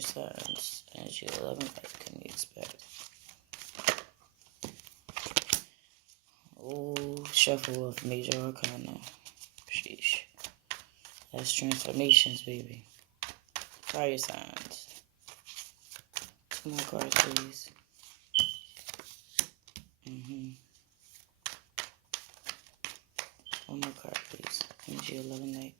fire signs. Energy 11, what can we expect? Oh, shuffle of major arcana. Sheesh. That's transformations, baby. Fire signs. 2 more cards, please. One more card, please. Energy 11 night.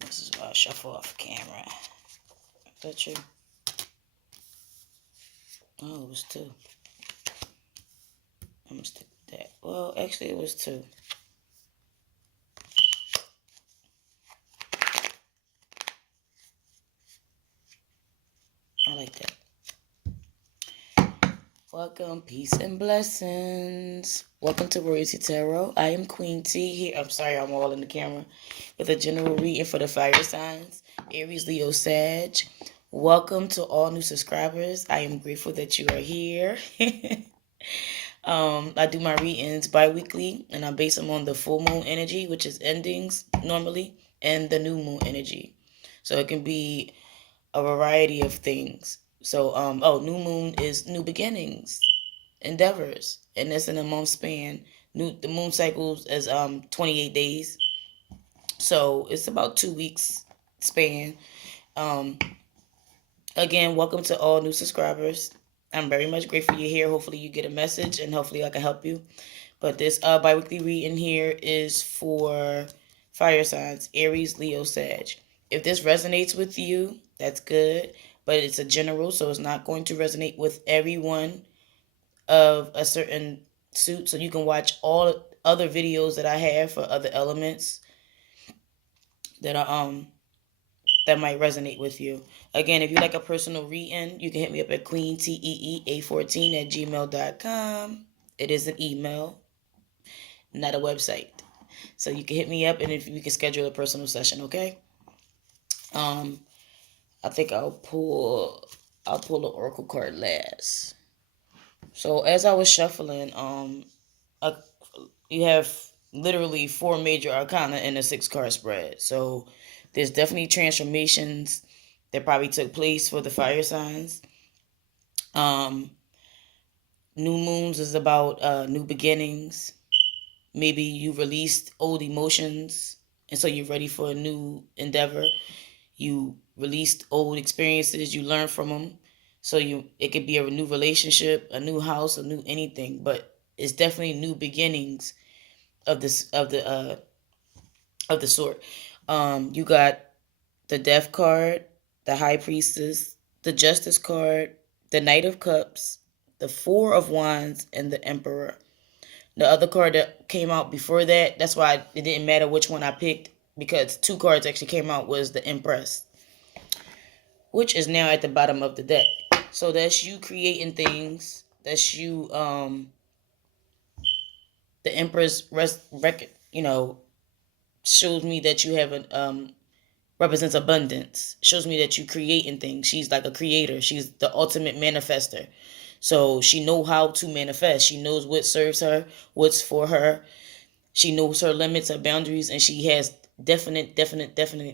This is why I shuffle off camera. Is that true? Oh, it was 2. I'm gonna stick with that. Well, actually, it was 2. I like that. Welcome, peace and blessings. Welcome to Royalty Tarot. I am Queen T here. I'm sorry, I'm all in the camera. With a general reading for the fire signs. Aries, Leo, Sag. Welcome to all new subscribers. I am grateful that you are here. I do my readings bi-weekly, and I base them on the full moon energy, which is endings normally, and the new moon energy. So it can be a variety of things. So, new moon is new beginnings, endeavors, and that's in a month span. The moon cycles is 28 days, so it's about 2 weeks span. Again, welcome to all new subscribers. I'm very much grateful you're here. Hopefully you get a message, and hopefully I can help you. But this bi-weekly reading here is for fire signs, Aries, Leo, Sag. If this resonates with you, that's good. But it's a general, so it's not going to resonate with everyone of a certain suit. So you can watch all other videos that I have for other elements that are that might resonate with you. Again, if you like a personal reading, you can hit me up at queenteea14@gmail.com. It is an email, not a website. So you can hit me up, and if we can schedule a personal session, okay? I think I'll pull the oracle card last. So as I was shuffling, you have literally 4 major arcana in a 6-card spread. So there's definitely transformations that probably took place for the fire signs. New moons is about new beginnings. Maybe you released old emotions, and so you're ready for a new endeavor. You released old experiences, you learn from them. So it could be a new relationship, a new house, a new anything, but it's definitely new beginnings of the sort. You got the Death card, the High Priestess, the Justice card, the Knight of Cups, the Four of Wands, and the Emperor. The other card that came out before that, that's why it didn't matter which one I picked, because 2 cards actually came out, was the Empress, which is now at the bottom of the deck. So that's you creating things. That's you, the Empress shows me that you have represents abundance. Shows me that you creating things. She's like a creator. She's the ultimate manifester. So she know how to manifest. She knows what serves her, what's for her. She knows her limits, her boundaries, and she has definite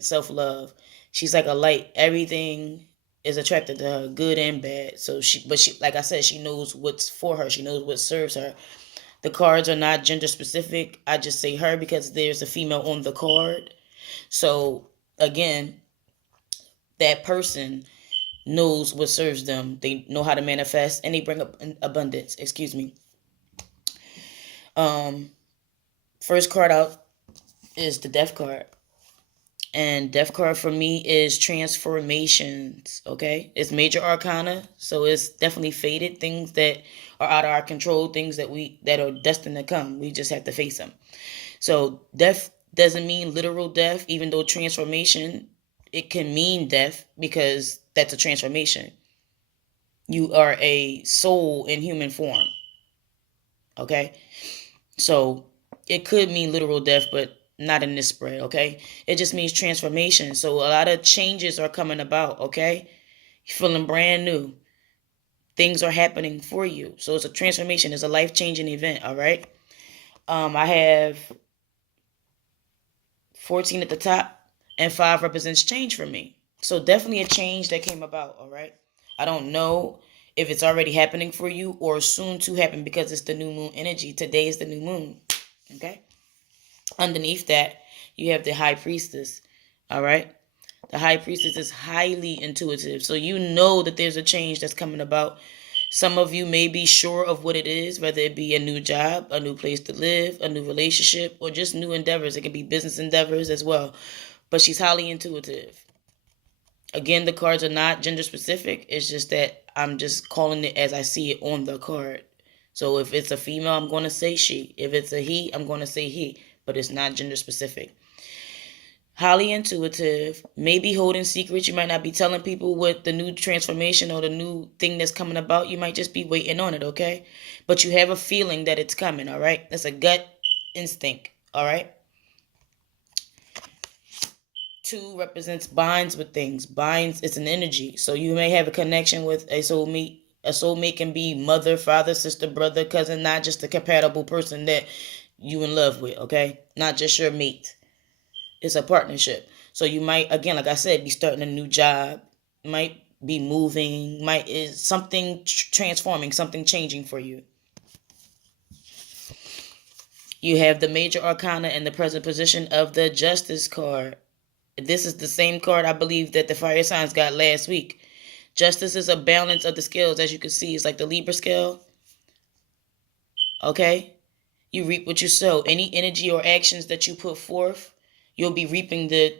self-love. She's like a light. Everything is attracted to her, good and bad. So she, like I said, she knows what's for her. She knows what serves her. The cards are not gender specific. I just say her because there's a female on the card. So again, that person knows what serves them. They know how to manifest, and they bring up abundance. Excuse me. First card out is the Death card. And Death card for me is transformations, okay? It's major arcana, so it's definitely faded. Things that are out of our control, things that are destined to come. We just have to face them. So death doesn't mean literal death, even though transformation, it can mean death because that's a transformation. You are a soul in human form, okay? So it could mean literal death, but not in this spread, okay? It just means transformation. So a lot of changes are coming about, okay? You're feeling brand new. Things are happening for you. So it's a transformation. It's a life-changing event, all right? I have 14 at the top, and 5 represents change for me. So definitely a change that came about, all right? I don't know if it's already happening for you or soon to happen because it's the new moon energy. Today is the new moon, okay? Underneath that, you have the high priestess, all right? The high priestess is highly intuitive. So you know that there's a change that's coming about. Some of you may be sure of what it is, whether it be a new job, a new place to live, a new relationship, or just new endeavors. It can be business endeavors as well. But she's highly intuitive. Again, the cards are not gender specific. It's just that I'm just calling it as I see it on the card. So if it's a female, I'm going to say she. If it's a he, I'm going to say he. But it's not gender specific. Highly intuitive, maybe holding secrets. You might not be telling people what the new transformation or the new thing that's coming about. You might just be waiting on it, okay? But you have a feeling that it's coming, all right? That's a gut instinct, all right? 2 represents binds with things. Binds, it's an energy. So you may have a connection with a soulmate. A soulmate can be mother, father, sister, brother, cousin, not just a compatible person that you in love with, okay? Not just your mate. It's a partnership. So you might, again, like I said, be starting a new job, might be moving, might is something transforming, something changing for you. You have the major arcana in the present position of the justice card. This is the same card I believe that the fire signs got last week. Justice is a balance of the scales. As you can see, it's like the Libra scale. Okay? You reap what you sow. Any energy or actions that you put forth, you'll be reaping the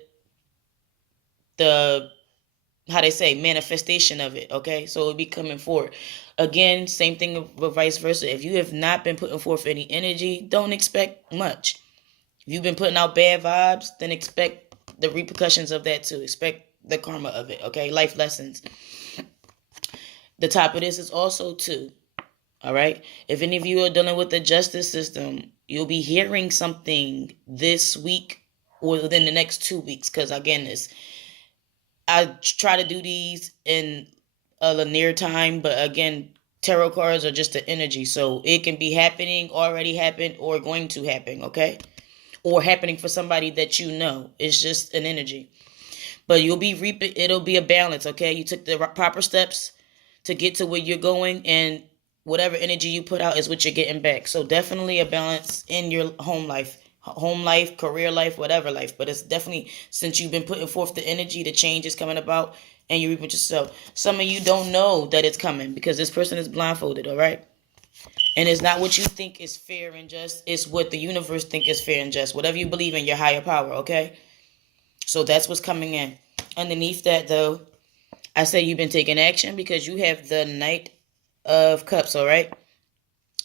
how they say manifestation of it. Okay, so it'll be coming forward. Again, same thing with vice versa. If you have not been putting forth any energy, don't expect much. If you've been putting out bad vibes, then expect the repercussions of that too. Expect the karma of it. Okay, life lessons. The top of this is also 2. All right, if any of you are dealing with the justice system, you'll be hearing something this week or within the next 2 weeks, because again, I try to do these in a linear time, but again, tarot cards are just the energy, so it can be happening, already happened, or going to happen, okay? Or happening for somebody that you know. It's just an energy. But you'll be reaping, it'll be a balance, okay? You took the proper steps to get to where you're going, and whatever energy you put out is what you're getting back. So definitely a balance in your home life, career life, whatever life. But it's definitely, since you've been putting forth the energy, the change is coming about, and you reap it yourself. Some of you don't know that it's coming because this person is blindfolded, all right? And it's not what you think is fair and just. It's what the universe think is fair and just. Whatever you believe in, your higher power, okay? So that's what's coming in. Underneath that, though, I say you've been taking action because you have the Knight of Cups, all right?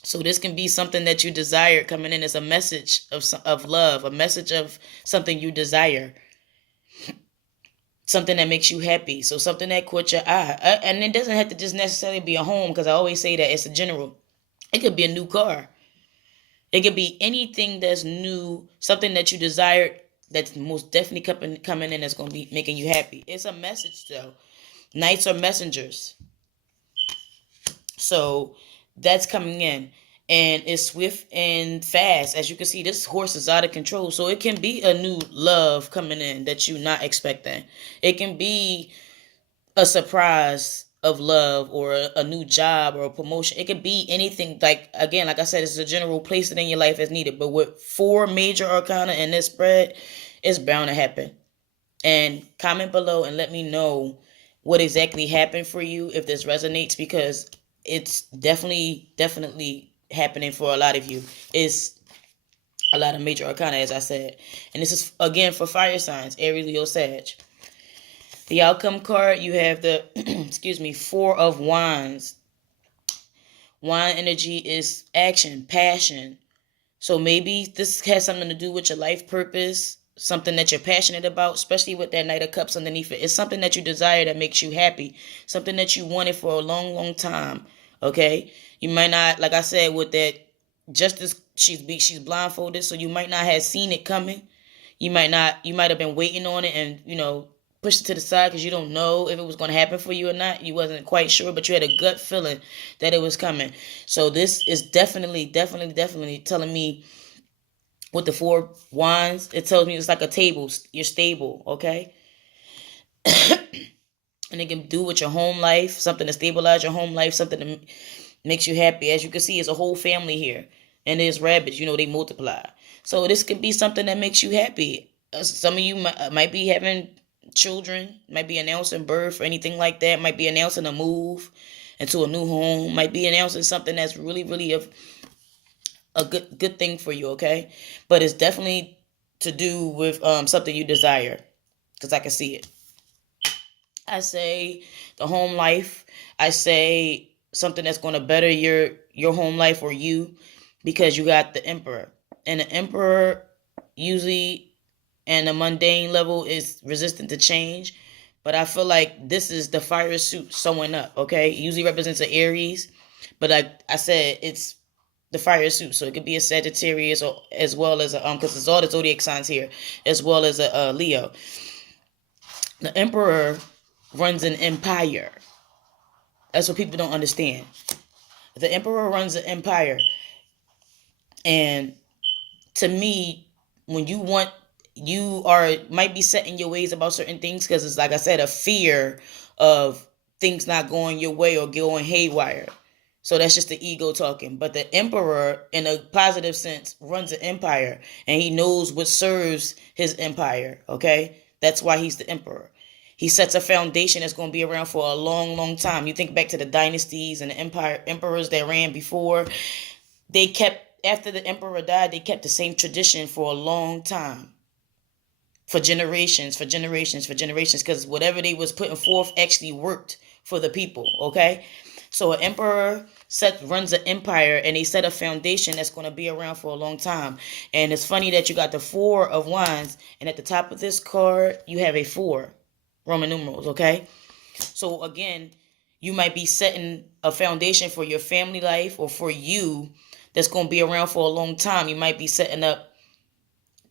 So this can be something that you desire coming in as a message of love, a message of something you desire, something that makes you happy. So something that caught your eye. And it doesn't have to just necessarily be a home, because I always say that it's a general. It could be a new car. It could be anything that's new, something that you desire that's most definitely coming in that's going to be making you happy. It's a message, though. Knights are messengers. So that's coming in. And it's swift and fast. As you can see, this horse is out of control. So it can be a new love coming in that you're not expecting. It can be a surprise of love, or a new job, or a promotion. It could be anything. Like, again, like I said, it's a general, place it in your life as needed. But with 4 major arcana in this spread, it's bound to happen. And comment below and let me know what exactly happened for you, if this resonates, because it's definitely happening for a lot of you. It's a lot of major arcana, as I said. And this is, again, for fire signs, Aries, Leo, Sag. The outcome card, you have the, 4 of Wands. Wand energy is action, passion. So maybe this has something to do with your life purpose, something that you're passionate about, especially with that Knight of Cups underneath it. It's something that you desire that makes you happy, something that you wanted for a long time, okay? You might not, like I said, with that justice, she's blindfolded, so you might not have seen it coming. You might have been waiting on it, and, pushed it to the side because you don't know if it was going to happen for you or not. You wasn't quite sure, but you had a gut feeling that it was coming. So this is definitely telling me with the 4 wands, it tells me it's like a table. You're stable, okay? And it can do with your home life, something to stabilize your home life, something that makes you happy. As you can see, it's a whole family here. And there's rabbits, they multiply. So this could be something that makes you happy. Some of you might be having children, might be announcing birth or anything like that, might be announcing a move into a new home, might be announcing something that's really a good thing for you, okay? But it's definitely to do with something you desire, because I can see it. I say the home life. I say something that's going to better your home life or you, because you got the emperor. And the emperor usually and the mundane level is resistant to change. But I feel like this is the fire suit sewing up, okay? It usually represents an Aries. But like I said, it's the fire suit. So it could be a Sagittarius or as well as a because there's all the zodiac signs here, as well as a Leo. The emperor runs an empire. That's what people don't understand. The emperor runs an empire. And to me, when you might be set in your ways about certain things because it's like I said, a fear of things not going your way or going haywire. So that's just the ego talking. But the emperor, in a positive sense, runs an empire and he knows what serves his empire. Okay? That's why he's the emperor. He sets a foundation that's going to be around for a long time. You think back to the dynasties and the emperors that ran before. They kept, after the emperor died, they kept the same tradition for a long time. For generations, because whatever they was putting forth actually worked for the people, okay? So an emperor runs an empire and they set a foundation that's going to be around for a long time. And it's funny that you got the 4 of Wands, and at the top of this card, you have a 4, Roman numerals, okay? So again, you might be setting a foundation for your family life or for you that's going to be around for a long time. You might be setting up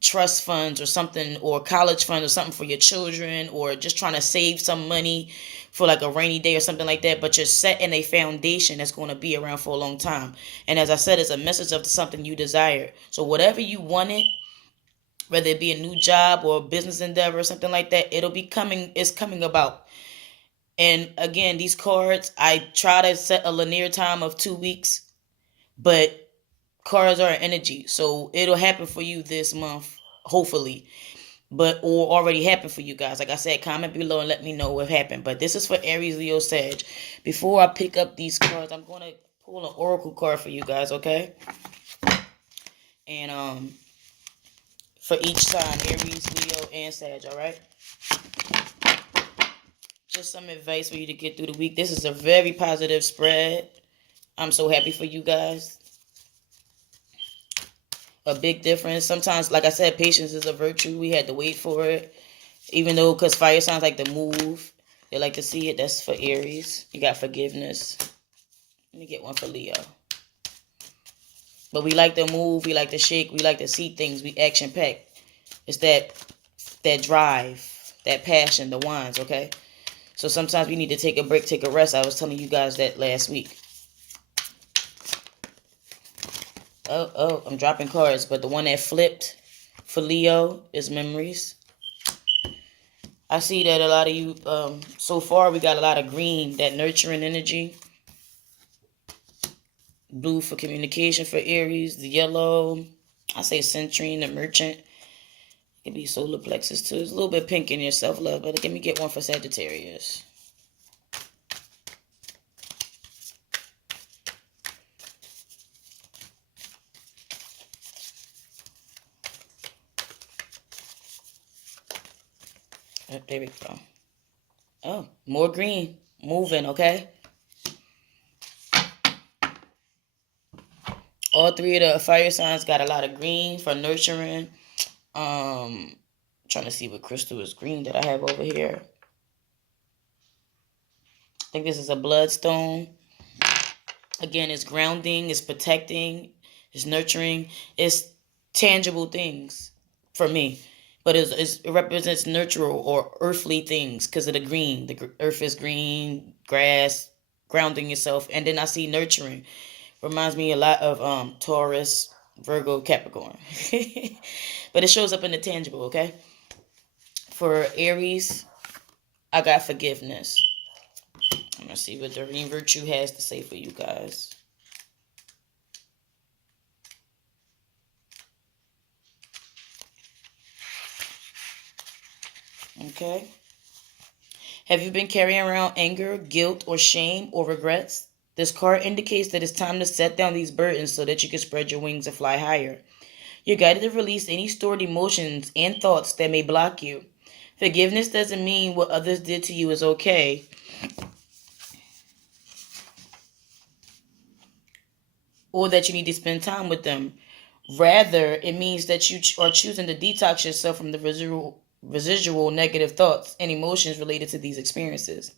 trust funds or something, or college fund or something for your children, or just trying to save some money for like a rainy day or something like that. But you're setting a foundation that's going to be around for a long time. And as I said, it's a message of something you desire. So whatever you wanted, whether it be a new job or a business endeavor or something like that, it's coming about. And again, these cards, I try to set a linear time of 2 weeks, but cards are energy. So it'll happen for you this month, hopefully. Or already happened for you guys. Like I said, comment below and let me know what happened. But this is for Aries, Leo, Sag. Before I pick up these cards, I'm going to pull an oracle card for you guys, okay? And for each sign, Aries, Leo, and Sag, all right? Just some advice for you to get through the week. This is a very positive spread. I'm so happy for you guys. A big difference. Sometimes, like I said, patience is a virtue. We had to wait for it. Even though, because fire signs like to move. They like to see it. That's for Aries. You got forgiveness. Let me get one for Leo. But we like to move. We like to shake. We like to see things. We action-packed. It's that drive, that passion, the wands, okay? So sometimes we need to take a break, take a rest. I was telling you guys that last week. Oh, I'm dropping cards. But the one that flipped for Leo is memories. I see that a lot of you, so far we got a lot of green, that nurturing energy. Blue for communication for Aries. The yellow, I say centering, the merchant. It could be solar plexus too. It's a little bit pink in your self-love, but let me get one for Sagittarius. Oh, there we go. Oh, more green. Moving, okay? All 3 of the fire signs got a lot of green for nurturing. Trying to see what crystal is green that I have over here. I think this is a bloodstone. Again, it's grounding, it's protecting, it's nurturing, it's tangible things for me. but it represents nurtural or earthly things because of the green. The earth is green, grass, grounding yourself. And then I see nurturing. Reminds me a lot of Taurus, Virgo, Capricorn. But it shows up in the tangible, okay? For Aries, I got forgiveness. I'm going to see what Doreen Virtue has to say for you guys. Okay. Have you been carrying around anger, guilt, or shame or regrets? This card indicates that it's time to set down these burdens so that you can spread your wings and fly higher. You're guided to release any stored emotions and thoughts that may block you. Forgiveness doesn't mean what others did to you is okay, or that you need to spend time with them. Rather, it means that you are choosing to detox yourself from the residual negative thoughts and emotions related to these experiences.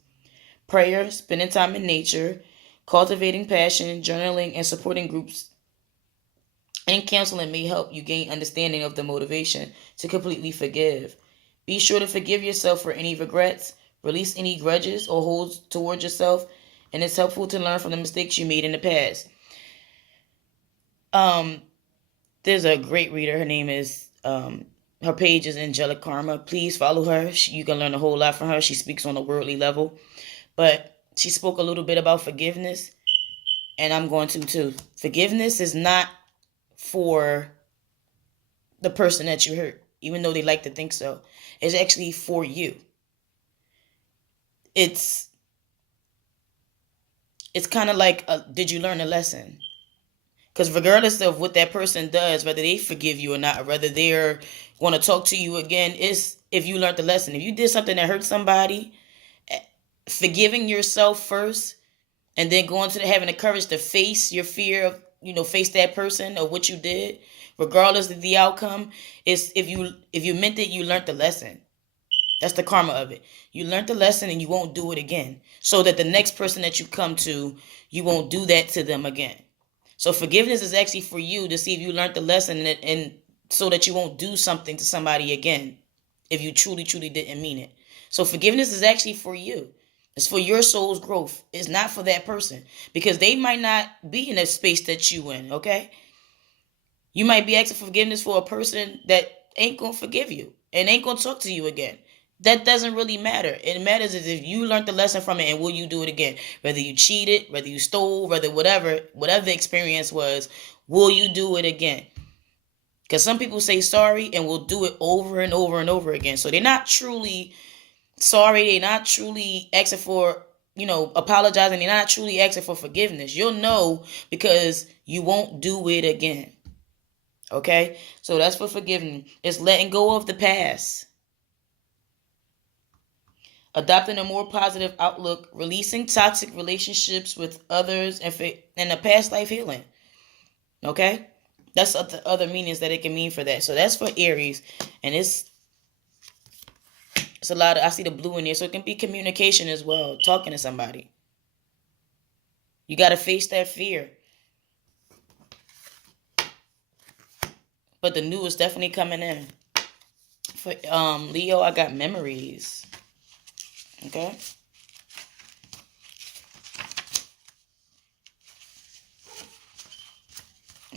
Prayer, spending time in nature, cultivating passion, journaling, and supporting groups and counseling may help you gain understanding of the motivation to completely forgive. Be sure to forgive yourself for any regrets, release any grudges or holds towards yourself, and it's helpful to learn from the mistakes you made in the past. Um, there's a great reader. Her name is her page is Angelic Karma. Please follow her. You can learn a whole lot from her. She speaks on a worldly level, but she spoke a little bit about forgiveness, and I'm going to too. Forgiveness is not for the person that you hurt, even though they like to think so. It's actually for you. It's kind of like, did you learn a lesson? Because regardless of what that person does, whether they forgive you or not, or whether they're going to talk to you again, it's if you learned the lesson. If you did something that hurt somebody, forgiving yourself first, and then going to having the courage to face your fear of, face that person or what you did, regardless of the outcome, is if you meant it, you learned the lesson. That's the karma of it. You learned the lesson and you won't do it again. So that the next person that you come to, you won't do that to them again. So forgiveness is actually for you to see if you learned the lesson and so that you won't do something to somebody again if you truly, truly didn't mean it. So forgiveness is actually for you. It's for your soul's growth. It's not for that person because they might not be in a space that you in, okay? You might be asking for forgiveness for a person that ain't going to forgive you and ain't going to talk to you again. That doesn't really matter. It matters is if you learned the lesson from it and will you do it again. Whether you cheated, whether you stole, whether whatever the experience was, will you do it again? Because some people say sorry and will do it over and over and over again. So they're not truly sorry. They're not truly asking for, apologizing. They're not truly asking for forgiveness. You'll know because you won't do it again. Okay? So that's for forgiving. It's letting go of the past. Adopting a more positive outlook, releasing toxic relationships with others, and a past life healing. Okay? That's the other meanings that it can mean for that. So that's for Aries. And it's a lot of, I see the blue in there. So it can be communication as well, talking to somebody. You got to face that fear. But the new is definitely coming in. For Leo, I got memories. Okay?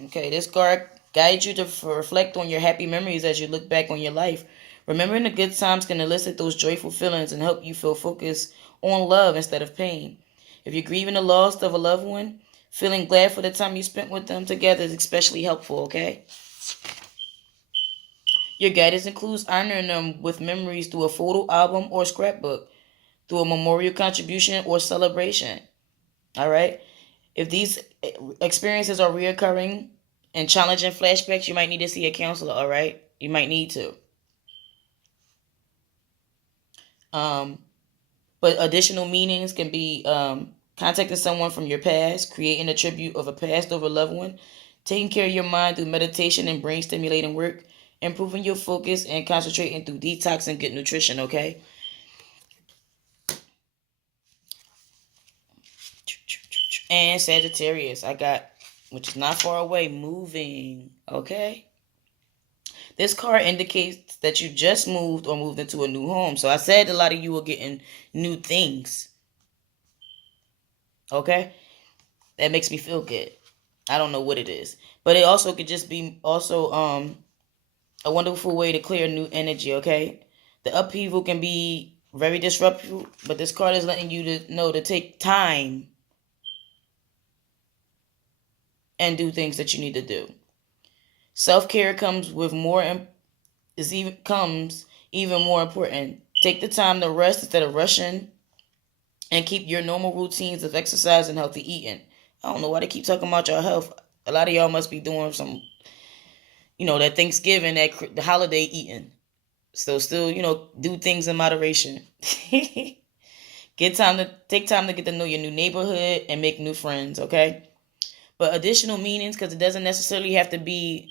Okay, this card guides you to reflect on your happy memories as you look back on your life. Remembering the good times can elicit those joyful feelings and help you feel focused on love instead of pain. If you're grieving the loss of a loved one, feeling glad for the time you spent with them together is especially helpful, okay? Your guidance includes honoring them with memories through a photo album or scrapbook, through a memorial contribution or celebration. All right? If these experiences are reoccurring and challenging flashbacks, you might need to see a counselor, all right? You might need to. But additional meanings can be contacting someone from your past, creating a tribute of a past over loved one, taking care of your mind through meditation and brain stimulating work, improving your focus and concentrating through detox and good nutrition, okay? And Sagittarius, I got, which is not far away, moving, okay? This card indicates that you just moved or moved into a new home. So I said a lot of you are getting new things. Okay? That makes me feel good. I don't know what it is. But it also could just be also a wonderful way to clear new energy, okay? The upheaval can be very disruptive, but this card is letting you to know to take time and do things that you need to do. Self-care comes with comes even more important. Take the time to rest instead of rushing and keep your normal routines of exercise and healthy eating. I don't know why they keep talking about your health. A lot of y'all must be doing some, that Thanksgiving, the holiday eating. So still, do things in moderation. Take time to get to know your new neighborhood and make new friends, okay? But additional meanings, because it doesn't necessarily have to be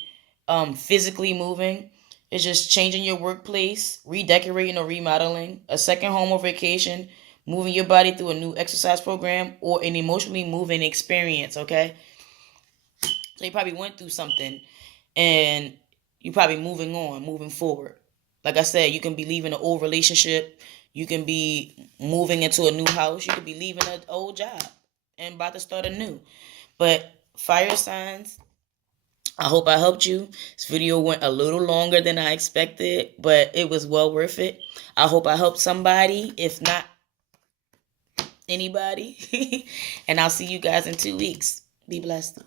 physically moving. It's just changing your workplace, redecorating or remodeling, a second home or vacation, moving your body through a new exercise program, or an emotionally moving experience, okay? So you probably went through something and you probably moving forward. Like I said, you can be leaving an old relationship. You can be moving into a new house. You could be leaving an old job and about to start a new. But fire signs, I hope I helped you. This video went a little longer than I expected, but it was well worth it. I hope I helped somebody, if not anybody. And I'll see you guys in 2 weeks. Be blessed.